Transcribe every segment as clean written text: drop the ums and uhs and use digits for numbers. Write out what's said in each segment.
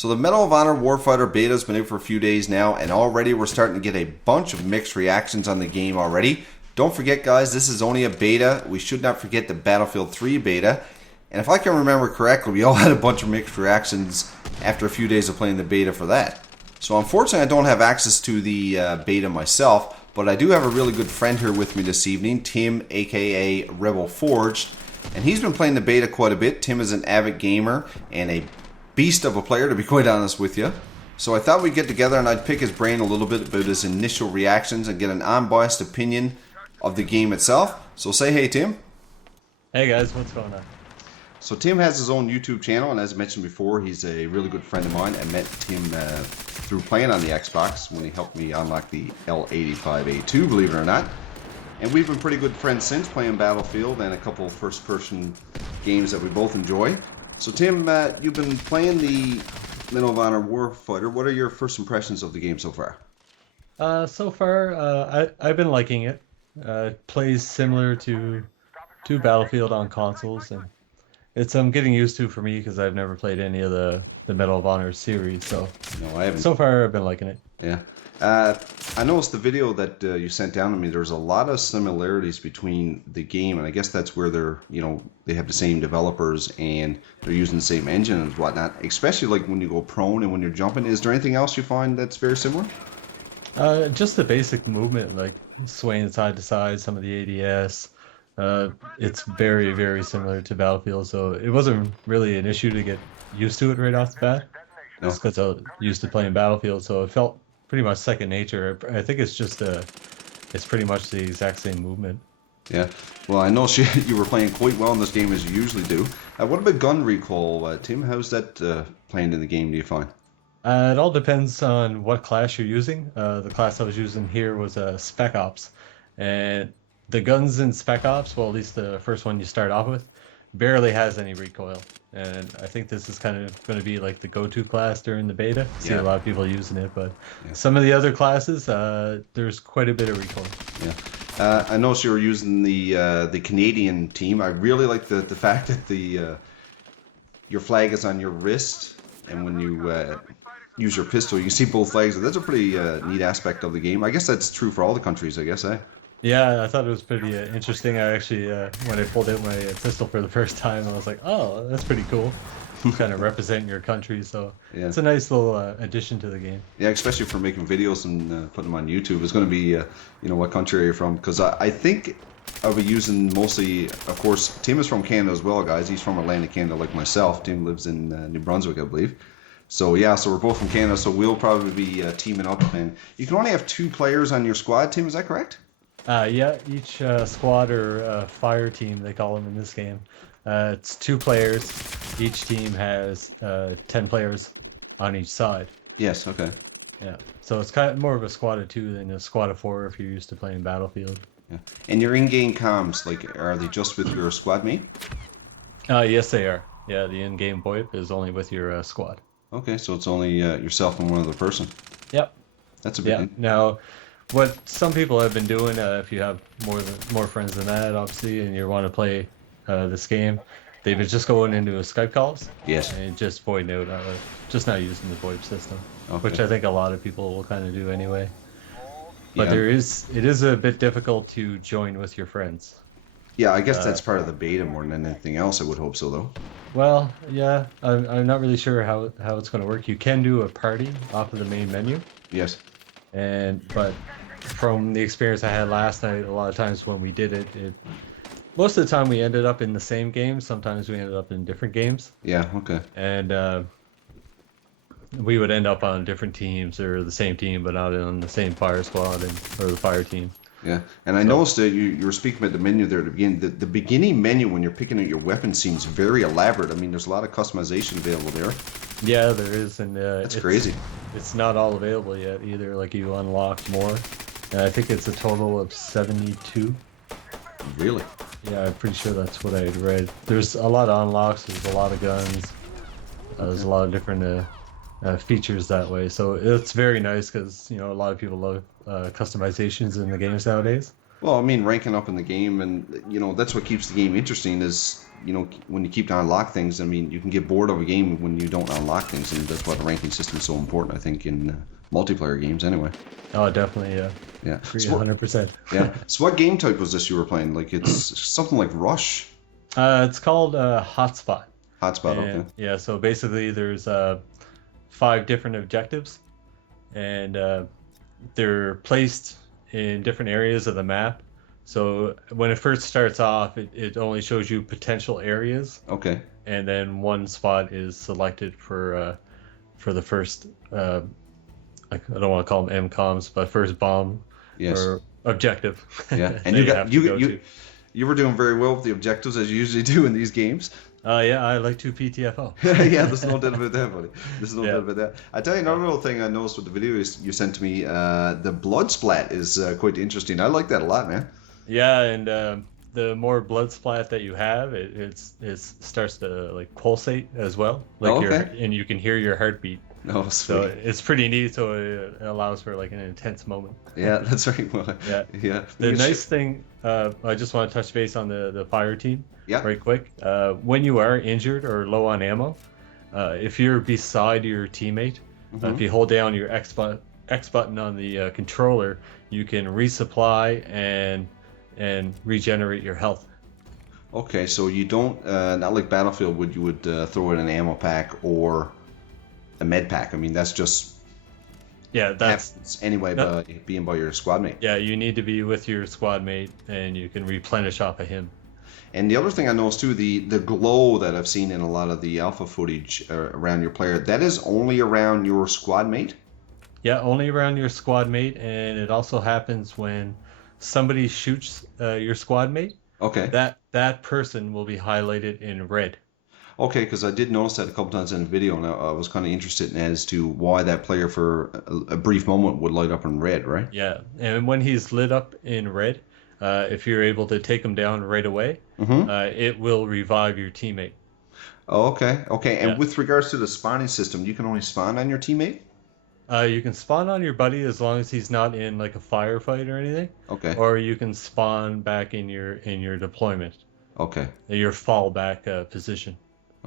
So the Medal of Honor Warfighter beta has been out for a few days now, and already we're starting to get a bunch of mixed reactions on the game already. Don't forget, guys, this is only a beta. We should not forget the Battlefield 3 beta. And if I can remember correctly, we all had a bunch of mixed reactions after a few days of playing the beta for that. So unfortunately, I don't have access to the beta myself, but I do have a really good friend here with me this evening, Tim, aka RebelForged. And he's been playing the beta quite a bit. Tim is an avid gamer and a beast of a player, to be quite honest with you. So I thought we'd get together and I'd pick his brain a little bit about his initial reactions and get an unbiased opinion of the game itself. So say hey, Tim. Hey guys, what's going on? So Tim has his own YouTube channel, and as I mentioned before, he's a really good friend of mine. I met Tim through playing on the Xbox when he helped me unlock the L85A2, believe it or not. And we've been pretty good friends since, playing Battlefield and a couple of first-person games that we both enjoy. So Tim, you've been playing the Medal of Honor Warfighter. What are your first impressions of the game so far? So far, I've been liking it. It plays similar to Battlefield on consoles, and it's getting used to for me because I've never played any of the Medal of Honor series. So No, I haven't. so far, I've been liking it. Yeah. I noticed the video that you sent down to me. There's a lot of similarities between the game, and I guess that's where they have the same developers and they're using the same engine and whatnot. Especially like when you go prone and when you're jumping. Is there anything else you find that's very similar? Just the basic movement, like swaying side to side, some of the ADS. It's very, very similar to Battlefield, so it wasn't really an issue to get used to it right off the bat. No. Just because I was used to playing Battlefield, so it felt pretty much second nature. I think it's just it's pretty much the exact same movement. Yeah. Well, I know you were playing quite well in this game as you usually do. What about gun recoil, Tim? How's that playing in the game, do you find? It all depends on what class you're using. The class I was using here was Spec Ops, and the guns in Spec Ops, well, at least the first one you start off with, barely has any recoil. And I think this is kind of going to be like the go-to class during the beta. See a lot of people using it, but some of the other classes, there's quite a bit of recoil. Yeah. I noticed you were using the Canadian team. I really like the fact that your flag is on your wrist, and when you use your pistol, you can see both flags. That's a pretty neat aspect of the game. I guess that's true for all the countries, I guess, eh? Yeah, I thought it was pretty interesting. I actually, when I pulled out my pistol for the first time, I was like, oh, that's pretty cool. Kind of representing your country, so it's a nice little addition to the game. Yeah, especially for making videos and putting them on YouTube. It's going to be, what country are you from? Because I think I'll be using mostly, of course, Tim is from Canada as well, guys. He's from Atlantic Canada like myself. Tim lives in New Brunswick, I believe. So yeah, so we're both from Canada, so we'll probably be teaming up. And you can only have 2 players on your squad, Tim, is that correct? Yeah, each squad or fire team, they call them in this game, it's 2 players. Each team has 10 players on each side. Yes, okay. Yeah, so it's kind of more of a squad of 2 than a squad of 4 if you're used to playing Battlefield. Yeah. And your in-game comms, like, are they just with your squad mate? Yes, they are. Yeah, the in-game VoIP is only with your squad. Okay, so it's only yourself and one other person. Yep. That's a big thing. Now, what some people have been doing, if you have more friends than that, obviously, and you want to play this game, they've been just going into a Skype calls. Yes. And just voiding out, just not using the VoIP system, Okay. which I think a lot of people will kind of do anyway. But Yeah. it is a bit difficult to join with your friends. Yeah, I guess that's part of the beta more than anything else. I would hope so, though. Well, yeah, I'm not really sure how it's going to work. You can do a party off of the main menu. Yes. But from the experience I had last night, a lot of times when we did it, most of the time we ended up in the same game. Sometimes we ended up in different games. Yeah, okay. And we would end up on different teams or the same team, but not on the same fire squad or the fire team. Yeah, and I noticed that you were speaking about the menu there at the beginning. The beginning menu when you're picking out your weapon seems very elaborate. I mean, there's a lot of customization available there. Yeah, there is, and That's crazy. It's not all available yet either. Like you unlock more. And I think it's a total of 72. Really? Yeah, I'm pretty sure that's what I had read. There's a lot of unlocks. There's a lot of guns. There's a lot of different features that way. So it's very nice because a lot of people love customizations in the games nowadays. Well, I mean, ranking up in the game, and that's what keeps the game interesting is when you keep to unlock things, I mean, you can get bored of a game when you don't unlock things, and that's why the ranking system is so important, I think, in multiplayer games anyway. Oh, definitely, yeah. Yeah. Agree So, 100%. yeah. So what game type was this you were playing? Like it's something like Rush, It's called Hotspot. Hotspot. Okay. And yeah, so basically there's 5 different objectives, and they're placed in different areas of the map. So when it first starts off, it only shows you potential areas, Okay. and then one spot is selected for the first like, I don't want to call them MCOMs, but first bomb Yes. or objective. Yeah. And that you got have to go to. you were doing very well with the objectives as you usually do in these games. Yeah, I like to PTFO. Yeah, there's no doubt about that, buddy. There's no Yeah. doubt about that. I tell you another little thing I noticed with the video you sent to me. The blood splat is quite interesting. I like that a lot, man. Yeah, and the more blood splat that you have, it starts to like pulsate as well, like Oh, okay. and you can hear your heartbeat. No, So sweet. it's pretty neat. So it allows for like an intense moment. Yeah, that's right. Well, Yeah. yeah. The nice thing, I just want to touch base on the fire team, Yeah. right quick. When you are injured or low on ammo, if you're beside your teammate, Mhm. if you hold down your X button on the controller, you can resupply and regenerate your health. Okay, so you don't not like Battlefield would you would throw in an ammo pack or a med pack. I mean, that's just Yeah, that's happens anyway that- by being by your squad mate. yeah. You need to be with your squad mate, and you can replenish off of him. And the other thing I noticed too, the glow that I've seen in a lot of the alpha footage around your player, that is only around your squad mate. Yeah, only around your squad mate, and it also happens when somebody shoots your squad mate. Okay. That person will be highlighted in red. Okay, because I did notice that a couple times in the video, and I was kind of interested in as to why that player for a brief moment would light up in red, right? Yeah, and when he's lit up in red, if you're able to take him down right away, Mm-hmm. it will revive your teammate. Oh, okay, okay. And Yeah. with regards to the spawning system, you can only spawn on your teammate? You can spawn on your buddy as long as he's not in like a firefight or anything, Okay, or you can spawn back in your deployment, okay, your fallback position.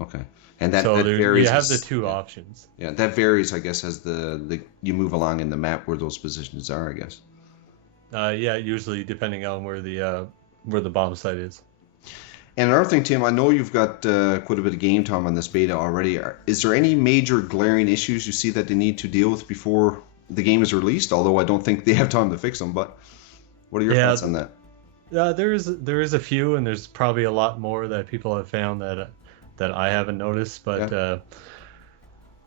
okay. And that, So that there, varies. you have the as- two options. Yeah, that varies, I guess, as the you move along in the map where those positions are, I guess. Yeah, usually depending on where the bomb site is. And another thing, Tim, I know you've got quite a bit of game time on this beta already. Is there any major glaring issues you see that they need to deal with before the game is released? Although I don't think they have time to fix them, but what are your Yeah. thoughts on that? There is a few, and there's probably a lot more that people have found that I haven't noticed. But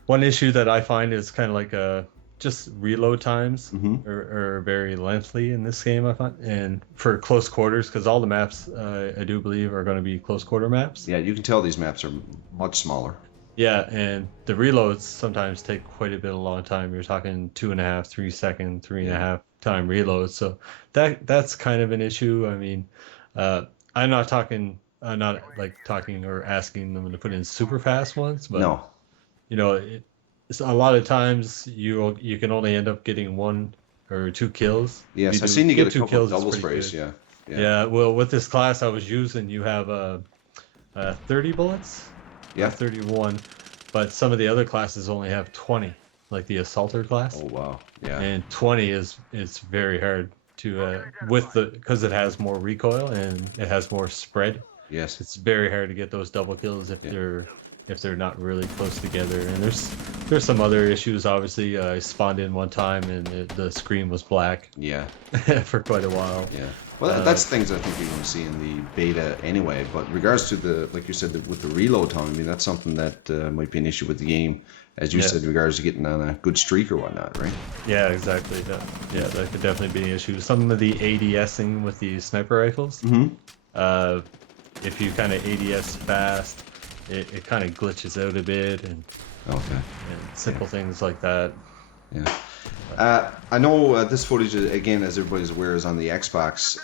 one issue that I find is kind of like just reload times Mhm. are very lengthy in this game, I find, and for close quarters, because all the maps I do believe are going to be close quarter maps. Yeah, you can tell these maps are much smaller. Yeah, and the reloads sometimes take quite a bit of long time. You're talking 2.5, 3 second, 3.5 time reloads. So that's kind of an issue. I mean, I'm not like talking or asking them to put in super fast ones, but No. you know, it's a lot of times you can only end up getting 1 or 2 kills. Yes, If I've seen you get a 2 couple of kills, it's double pretty sprays. good. Yeah. Yeah, well, with this class I was using, you have 30 bullets, Yeah. 31, but some of the other classes only have 20, like the assaulter class, Oh wow. Yeah. and 20 is very hard to because it has more recoil and it has more spread. Yes. It's very hard to get those double kills if they're not really close together. And there's some other issues. Obviously, I spawned in one time and the screen was black Yeah. for quite a while. Yeah. Well, that's things I think you're going to see in the beta anyway. But regards to like you said, with the reload time, I mean, that's something that might be an issue with the game, as you Yeah. said, in regards to getting on a good streak or whatnot, right? Yeah, exactly. That could definitely be an issue. Some of the ADSing with the sniper rifles, Mm-hmm. if you kind of ADS fast, it kind of glitches out a bit, and Okay. simple things like that. Yeah. I know this footage, again, as everybody's aware, is on the Xbox.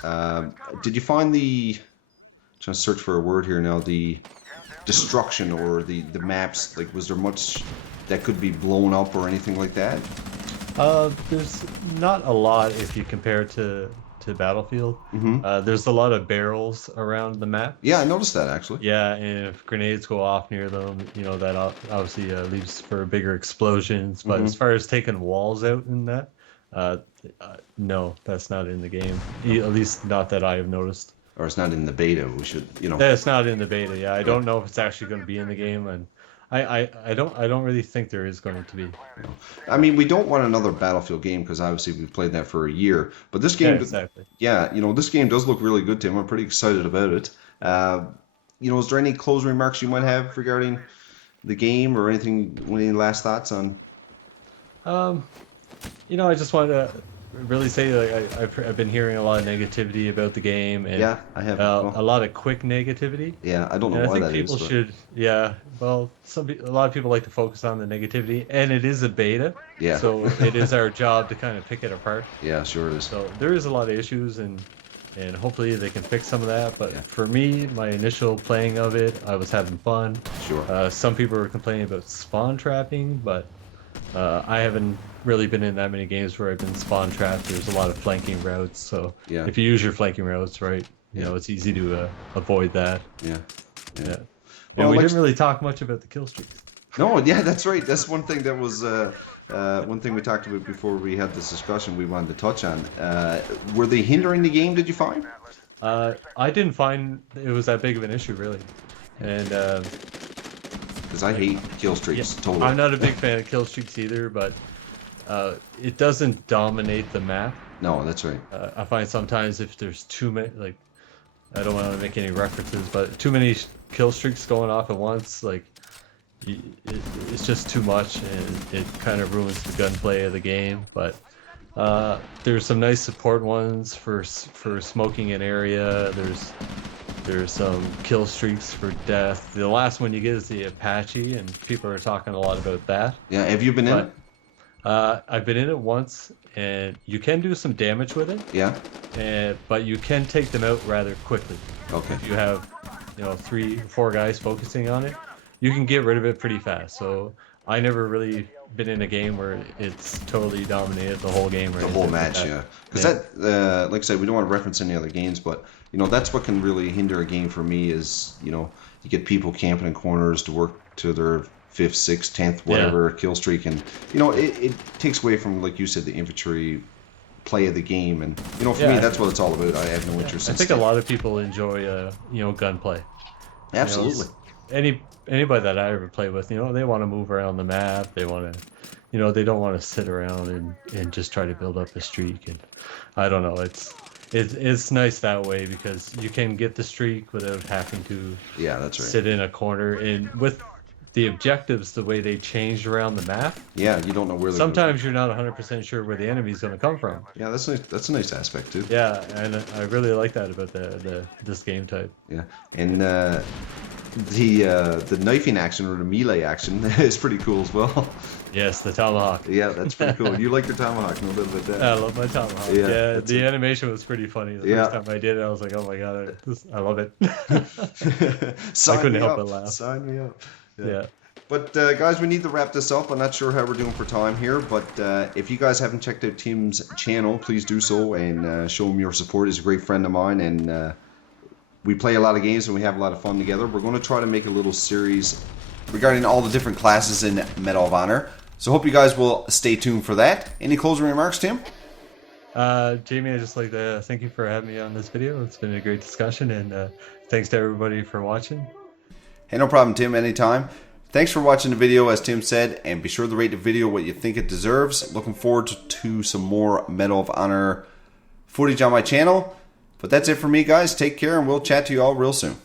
Did you find trying to search for a word here now, the destruction or the maps, like was there much that could be blown up or anything like that? There's not a lot if you compare it to to Battlefield. There's a lot of barrels around the map. Yeah, I noticed that actually. Yeah, and if grenades go off near them, that obviously leaves for bigger explosions. But as far as taking walls out in that, uh, no, that's not in the game. At least not that I have noticed. Or it's not in the beta. We should, That's not in the beta. Yeah, I don't know if it's actually going to be in the game, and I don't really think there is going to be. I mean, we don't want another Battlefield game because obviously we've played that for a year. But this game, Yeah, exactly. yeah, this game does look really good, Tim. I'm pretty excited about it. Is there any closing remarks you might have regarding the game or anything? Any last thoughts on? I just wanted to really say, like, I've been hearing a lot of negativity about the game, and Yeah, I have. a lot of quick negativity. Yeah, I don't know And I why think that is. people But should, yeah. Well, a lot of people like to focus on the negativity, and it is a beta, Yeah. so it is our job to kind of pick it apart. Yeah, sure it is. So there is a lot of issues, and hopefully they can fix some of that. But Yeah. for me, my initial playing of it, I was having fun. Sure. Some people were complaining about spawn trapping, but I haven't really been in that many games where I've been spawn trapped. There's a lot of flanking routes, so Yeah. if you use your flanking routes right, Yeah. it's easy to avoid that. Yeah. Yeah. Well, And we like- didn't really talk much about the kill streaks. No, yeah, that's right. That's one thing that was one thing we talked about before we had this discussion we wanted to touch on. Were they hindering the game, did you find? I didn't find it was that big of an issue, really. And Because I hate kill streaks, totally. I'm not a big fan of kill streaks either, but it doesn't dominate the map. No, that's right. I find sometimes if there's too many, like, I don't want to make any references, but too many kill streaks going off at once, like, it's just too much, and it kind of ruins the gunplay of the game. But there's some nice support ones for smoking an area. There's some kill streaks for death. The last one you get is the Apache, and people are talking a lot about that. Yeah, have you been in it? I've been in it once, and you can do some damage with it. Yeah. But you can take them out rather quickly. Okay. If you have, 3 or 4 guys focusing on it, you can get rid of it pretty fast. So I never really been in a game where it's totally dominated the whole game. The whole match, yeah. Because that, like I said, we don't want to reference any other games, but that's what can really hinder a game for me is you get people camping in corners to work to their 5th, 6th, 10th, whatever kill streak, and it takes away from, like you said, the infantry play of the game, and for me that's what it's all about. I have no interest. I think a lot of people enjoy gunplay. Absolutely. Anybody that I ever play with, they want to move around the map. They want to, they don't want to sit around and just try to build up a streak. And I don't know, it's nice that way because you can get the streak without having to that's right. sit in a corner. And with the objectives, the way they changed around the map, you don't know where they're sometimes you're not 100% sure where the enemy's going to come from. Yeah, that's nice. That's a nice aspect too. Yeah, and I really like that about this game type. Yeah, and the knifing action or the melee action is pretty cool as well. Yes, the tomahawk. Yeah, that's pretty cool. You like your tomahawk, no little bit that. I love my tomahawk. Yeah, the animation was pretty funny. The first time I did it, I was like, "Oh my god, I love it." I couldn't help but laugh. Sign me up. Yeah. But guys, we need to wrap this up. I'm not sure how we're doing for time here, but if you guys haven't checked out Tim's channel, please do so and show him your support. He's a great friend of mine, and we play a lot of games and we have a lot of fun together. We're going to try to make a little series regarding all the different classes in Medal of Honor. So hope you guys will stay tuned for that. Any closing remarks, Tim? Jamie, I'd just like to thank you for having me on this video. It's been a great discussion, and thanks to everybody for watching. Hey, no problem, Tim. Anytime. Thanks for watching the video, as Tim said, and be sure to rate the video what you think it deserves. Looking forward to some more Medal of Honor footage on my channel. But that's it for me, guys. Take care, and we'll chat to you all real soon.